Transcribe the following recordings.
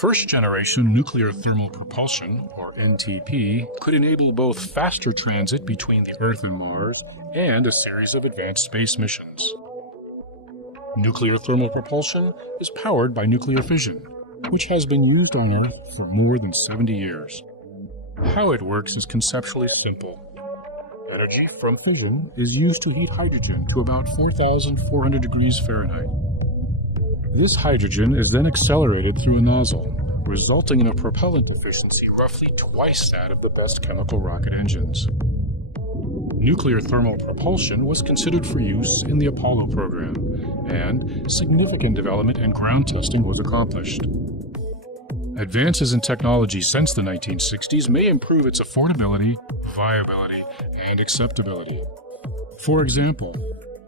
First-generation nuclear thermal propulsion, or NTP, could enable both faster transit between the Earth and Mars and a series of advanced space missions. Nuclear thermal propulsion is powered by nuclear fission, which has been used on Earth for more than 70 years. How it works is conceptually simple. Energy from fission is used to heat hydrogen to about 4,400 degrees Fahrenheit. This hydrogen is then accelerated through a nozzle, resulting in a propellant efficiency roughly twice that of the best chemical rocket engines. Nuclear thermal propulsion was considered for use in the Apollo program, and significant development and ground testing was accomplished. Advances in technology since the 1960s may improve its affordability, viability, and acceptability. For example,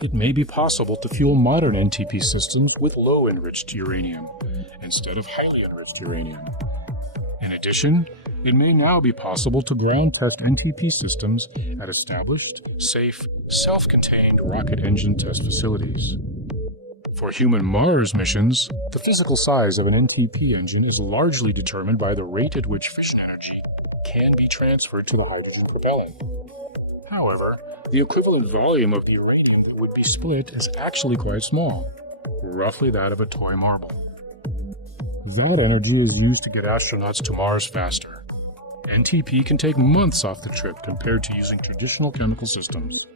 it may be possible to fuel modern NTP systems with low-enriched uranium instead of highly enriched uranium. In addition, it may now be possible to ground test NTP systems at established, safe, self-contained rocket engine test facilities. For human Mars missions, the physical size of an NTP engine is largely determined by the rate at which fission energy can be transferred to the hydrogen propellant. However, the equivalent volume of the uranium that would be split is actually quite small, roughly that of a toy marble. That energy is used to get astronauts to Mars faster. NTP can take months off the trip compared to using traditional chemical systems,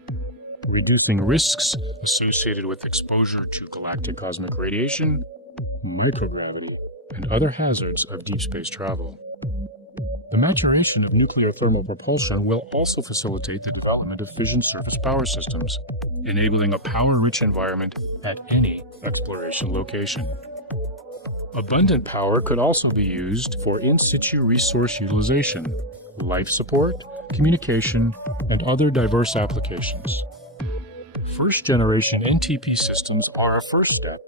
reducing risks associated with exposure to galactic cosmic radiation, microgravity, and other hazards of deep space travel. The maturation of nuclear thermal propulsion will also facilitate the development of fission surface power systems, enabling a power-rich environment at any exploration location. Abundant power could also be used for in-situ resource utilization, life support, communication, and other diverse applications. First-generation NTP systems are a first step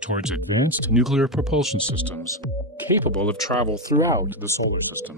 towards advanced nuclear propulsion systems capable of travel throughout the solar system.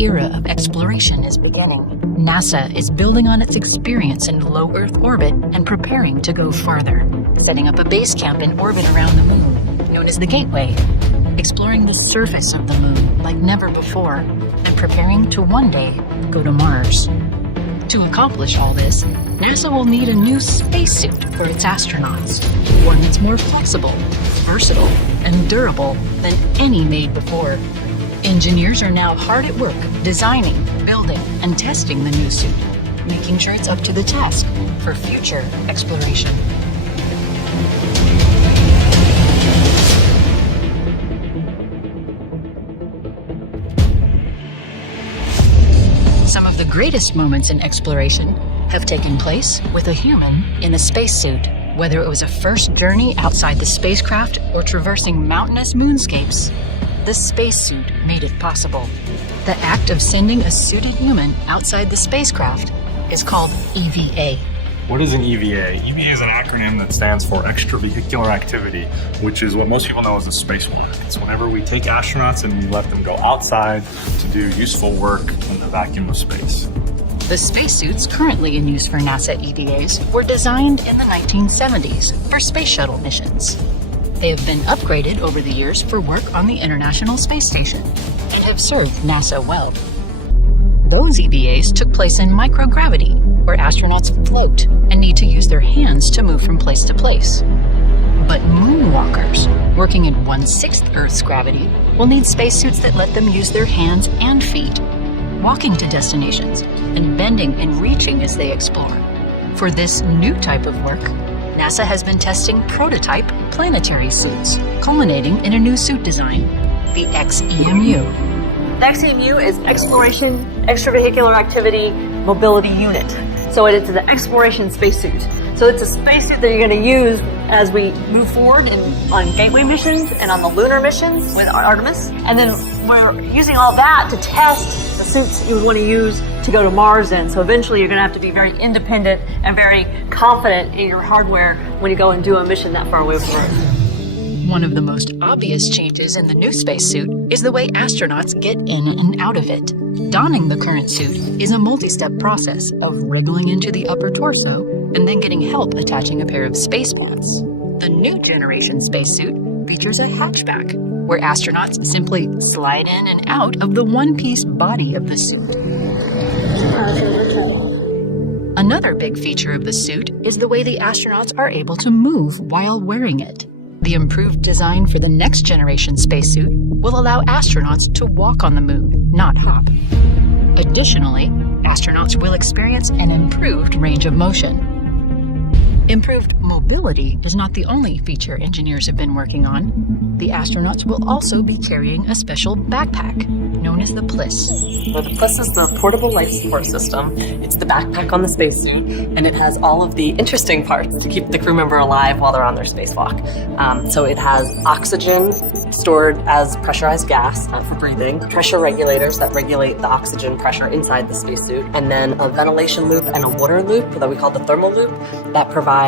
era of exploration is beginning. NASA is building on its experience in low Earth orbit and preparing to go farther, setting up a base camp in orbit around the moon, known as the Gateway, exploring the surface of the moon like never before, and preparing to one day go to Mars. To accomplish all this, NASA will need a new spacesuit for its astronauts, one that's more flexible, versatile, and durable than any made before. Engineers are now hard at work designing, building, and testing the new suit, making sure it's up to the task for future exploration. Some of the greatest moments in exploration have taken place with a human in a spacesuit. Whether it was a first journey outside the spacecraft or traversing mountainous moonscapes, the spacesuit made it possible. The act of sending a suited human outside the spacecraft is called EVA. What is an EVA? EVA is an acronym that stands for extravehicular activity, which is what most people know as a spacewalk. It's whenever we take astronauts and we let them go outside to do useful work in the vacuum of space. The spacesuits currently in use for NASA EVAs were designed in the 1970s for space shuttle missions. They have been upgraded over the years for work on the International Space Station and have served NASA well. Those EVAs took place in microgravity, where astronauts float and need to use their hands to move from place to place. But moonwalkers, working in 1/6 Earth's gravity, will need spacesuits that let them use their hands and feet, walking to destinations and bending and reaching as they explore. For this new type of work, NASA has been testing prototype planetary suits, culminating in a new suit design, the XEMU. The XEMU is Exploration Extravehicular Activity Mobility Unit. So it's an exploration spacesuit. So it's a spacesuit that you're going to use as we move forward on Gateway missions and on the lunar missions with Artemis. And then we're using all that to test the suits you would want to use to go to Mars in. So eventually you're going to have to be very independent and very confident in your hardware when you go and do a mission that far away from Earth. One of the most obvious changes in the new spacesuit is the way astronauts get in and out of it. Donning the current suit is a multi-step process of wriggling into the upper torso and then getting help attaching a pair of space boots. The new generation spacesuit features a hatchback, where astronauts simply slide in and out of the one-piece body of the suit. Another big feature of the suit is the way the astronauts are able to move while wearing it. The improved design for the next generation spacesuit will allow astronauts to walk on the moon, not hop. Additionally, astronauts will experience an improved range of motion. Improved mobility is not the only feature engineers have been working on. The astronauts will also be carrying a special backpack, known as the PLIS. Well, the PLIS is the Portable Life Support System. It's the backpack on the spacesuit, and it has all of the interesting parts to keep the crew member alive while they're on their spacewalk. So it has oxygen stored as pressurized gas for breathing, pressure regulators that regulate the oxygen pressure inside the spacesuit, and then a ventilation loop and a water loop that we call the thermal loop that provide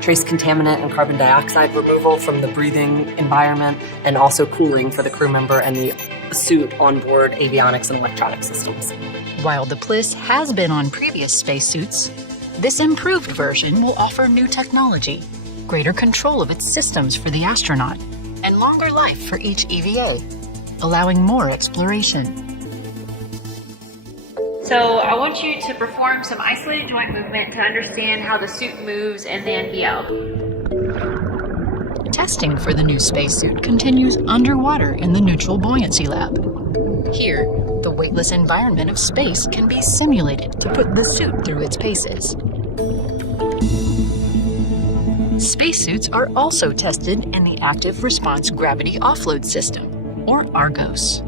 trace contaminant and carbon dioxide removal from the breathing environment, and also cooling for the crew member and the suit onboard avionics and electronic systems. While the PLIS has been on previous spacesuits, this improved version will offer new technology, greater control of its systems for the astronaut, and longer life for each EVA, allowing more exploration. So I want you to perform some isolated joint movement to understand how the suit moves and then yell. Testing for the new spacesuit continues underwater in the Neutral Buoyancy Lab. Here, the weightless environment of space can be simulated to put the suit through its paces. Spacesuits are also tested in the Active Response Gravity Offload System, or ARGOS.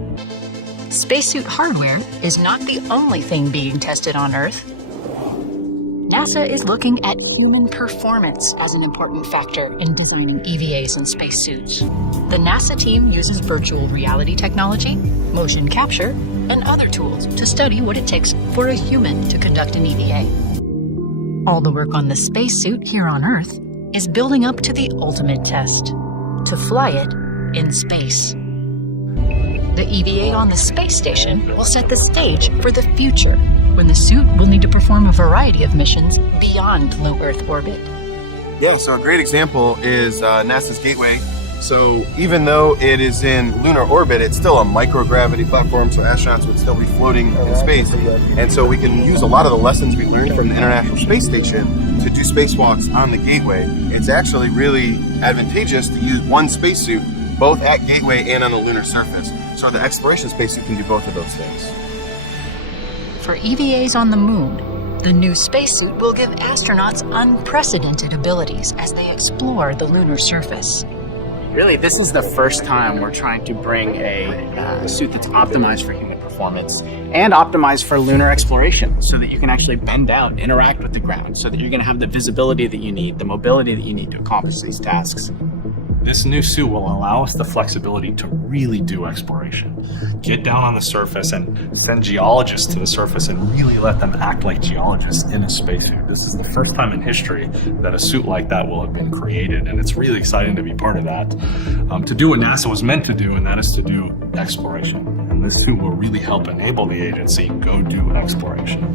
Spacesuit hardware is not the only thing being tested on Earth. NASA is looking at human performance as an important factor in designing EVAs and spacesuits. The NASA team uses virtual reality technology, motion capture, and other tools to study what it takes for a human to conduct an EVA. All the work on the spacesuit here on Earth is building up to the ultimate test, to fly it in space. The EVA on the space station will set the stage for the future, when the suit will need to perform a variety of missions beyond low Earth orbit. Yeah, so a great example is NASA's Gateway. So even though it is in lunar orbit, it's still a microgravity platform, so astronauts would still be floating in space. And so we can use a lot of the lessons we learned from the International Space Station to do spacewalks on the Gateway. It's actually really advantageous to use one spacesuit both at Gateway and on the lunar surface. So the exploration spacesuit can do both of those things. For EVAs on the Moon, the new spacesuit will give astronauts unprecedented abilities as they explore the lunar surface. Really, this is the first time we're trying to bring a suit that's optimized for human performance and optimized for lunar exploration so that you can actually bend down, interact with the ground, so that you're going to have the visibility that you need, the mobility that you need to accomplish these tasks. This new suit will allow us the flexibility to really do exploration. Get down on the surface and send geologists to the surface and really let them act like geologists in a spacesuit. This is the first time in history that a suit like that will have been created, and it's really exciting to be part of that. To do what NASA was meant to do, and that is to do exploration. And this suit will really help enable the agency go do exploration.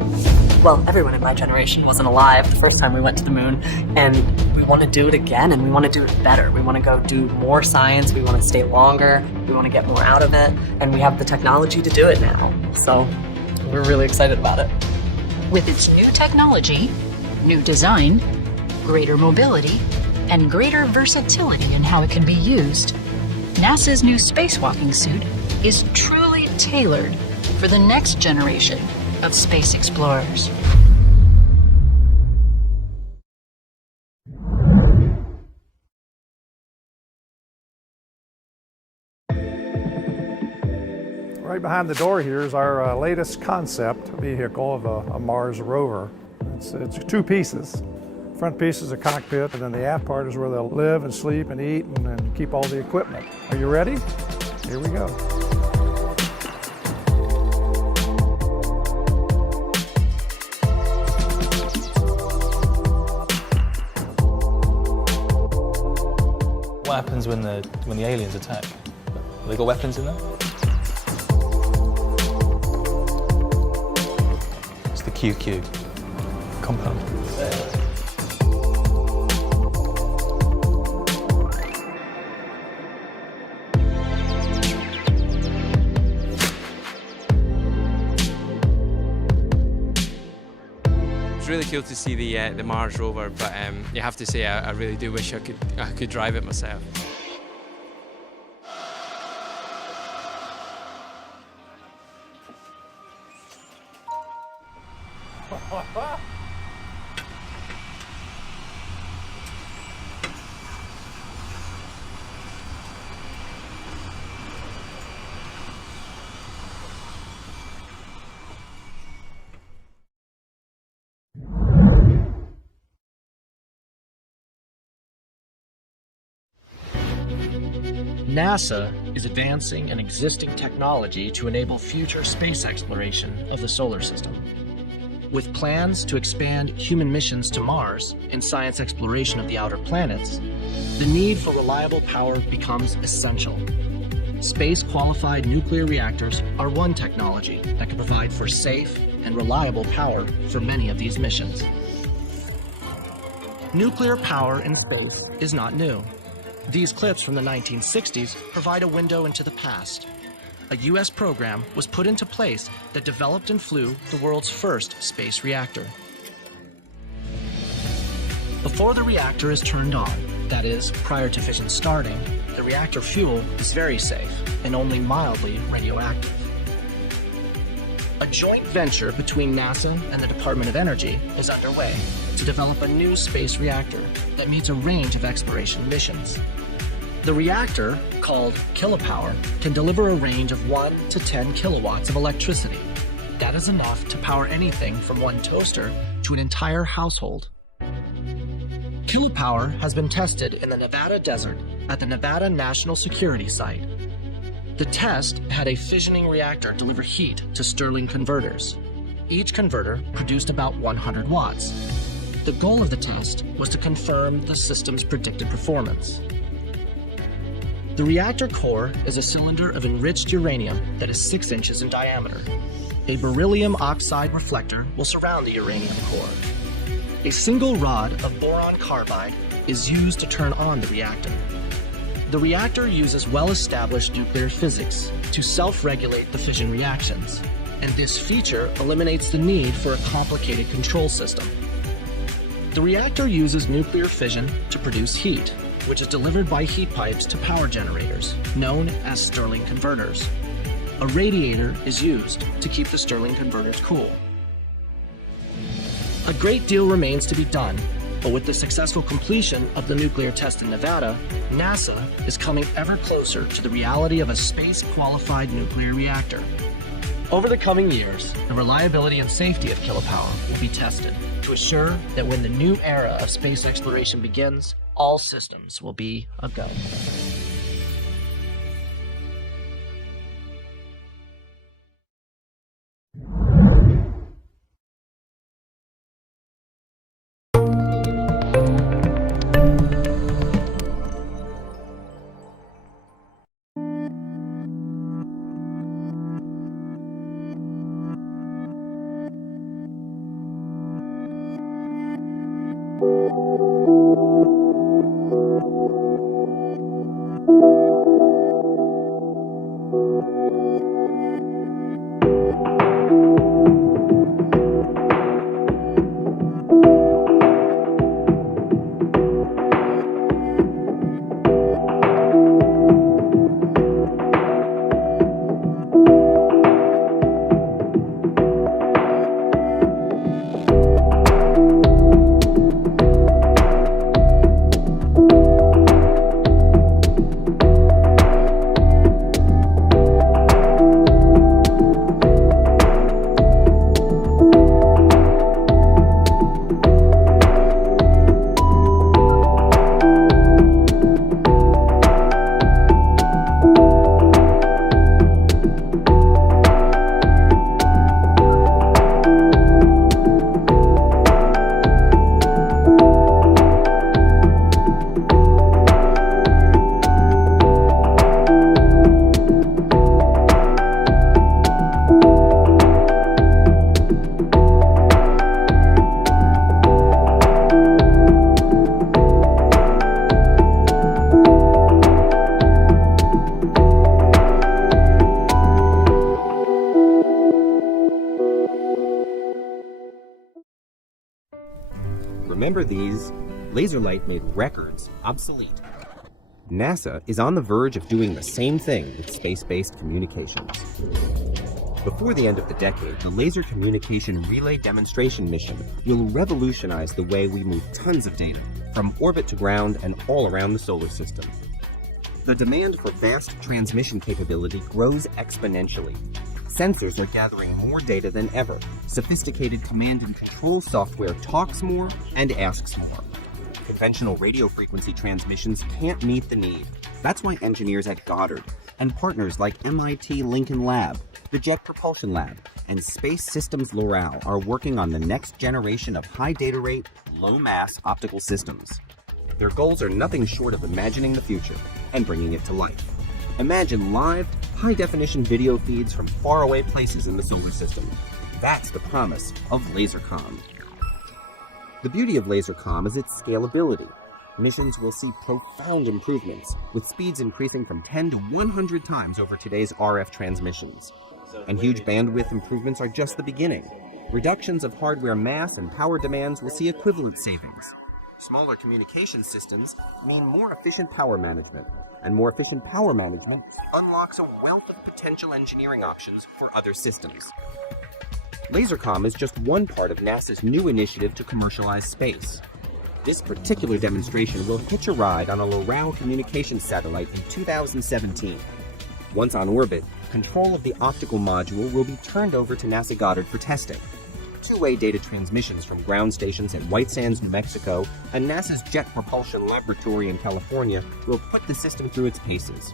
Well, everyone in my generation wasn't alive the first time we went to the moon, and we want to do it again, and we want to do it better. We want to go do more science, we want to stay longer, we want to get more out of it, and we have the technology to do it now. So we're really excited about it. With its new technology, new design, greater mobility, and greater versatility in how it can be used, NASA's new spacewalking suit is truly tailored for the next generation of space explorers. Right behind the door here is our latest concept vehicle of a Mars rover. It's two pieces. Front piece is a cockpit, and then the aft part is where they'll live and sleep and eat and keep all the equipment. Are you ready? Here we go. What happens when the aliens attack? Have they got weapons in there? It's the QQ compound. It's really cool to see the Mars rover, but you have to say I really do wish I could drive it myself. NASA is advancing an existing technology to enable future space exploration of the solar system. With plans to expand human missions to Mars and science exploration of the outer planets, the need for reliable power becomes essential. Space-qualified nuclear reactors are one technology that can provide for safe and reliable power for many of these missions. Nuclear power in space is not new. These clips from the 1960s provide a window into the past. A U.S. program was put into place that developed and flew the world's first space reactor. Before the reactor is turned on, that is, prior to fission starting, the reactor fuel is very safe and only mildly radioactive. A joint venture between NASA and the Department of Energy is underway to develop a new space reactor that meets a range of exploration missions. The reactor, called kilopower, can deliver a range of 1 to 10 kilowatts of electricity. That is enough to power anything from one toaster to an entire household. Kilopower has been tested in the Nevada desert at the Nevada National Security Site. The test had a fissioning reactor deliver heat to Stirling converters. Each converter produced about 100 watts. The goal of the test was to confirm the system's predicted performance. The reactor core is a cylinder of enriched uranium that is 6 inches in diameter. A beryllium oxide reflector will surround the uranium core. A single rod of boron carbide is used to turn on the reactor. The reactor uses well-established nuclear physics to self-regulate the fission reactions, and this feature eliminates the need for a complicated control system. The reactor uses nuclear fission to produce heat, which is delivered by heat pipes to power generators, known as Stirling converters. A radiator is used to keep the Stirling converters cool. A great deal remains to be done, but with the successful completion of the nuclear test in Nevada, NASA is coming ever closer to the reality of a space-qualified nuclear reactor. Over the coming years, the reliability and safety of kilopower will be tested to assure that when the new era of space exploration begins, all systems will be a go. Remember these? Laser light made records obsolete. NASA is on the verge of doing the same thing with space-based communications. Before the end of the decade, the Laser Communication Relay Demonstration Mission will revolutionize the way we move tons of data from orbit to ground and all around the solar system. The demand for vast transmission capability grows exponentially. Sensors are gathering more data than ever. Sophisticated command and control software talks more and asks more. Conventional radio frequency transmissions can't meet the need. That's why engineers at Goddard and partners like MIT Lincoln Lab, the Jet Propulsion Lab, and Space Systems Loral are working on the next generation of high data rate, low mass optical systems. Their goals are nothing short of imagining the future and bringing it to life. Imagine live, high-definition video feeds from faraway places in the solar system. That's the promise of LaserComm. The beauty of LaserComm is its scalability. Missions will see profound improvements, with speeds increasing from 10 to 100 times over today's RF transmissions. And huge bandwidth improvements are just the beginning. Reductions of hardware mass and power demands will see equivalent savings. Smaller communication systems mean more efficient power management, and more efficient power management unlocks a wealth of potential engineering options for other systems. LaserComm is just one part of NASA's new initiative to commercialize space. This particular demonstration will hitch a ride on a Loral communications satellite in 2017. Once on orbit, control of the optical module will be turned over to NASA Goddard for testing. Two-way data transmissions from ground stations in White Sands, New Mexico, and NASA's Jet Propulsion Laboratory in California will put the system through its paces.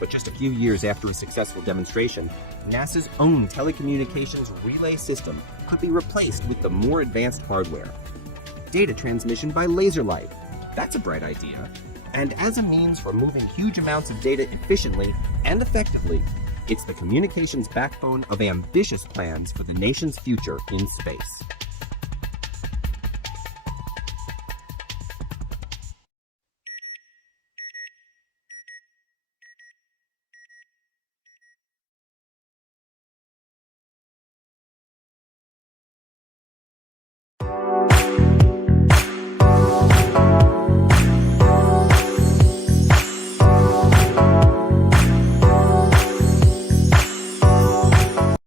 But just a few years after a successful demonstration, NASA's own telecommunications relay system could be replaced with the more advanced hardware. Data transmission by laser light. That's a bright idea. And as a means for moving huge amounts of data efficiently and effectively, it's the communications backbone of ambitious plans for the nation's future in space.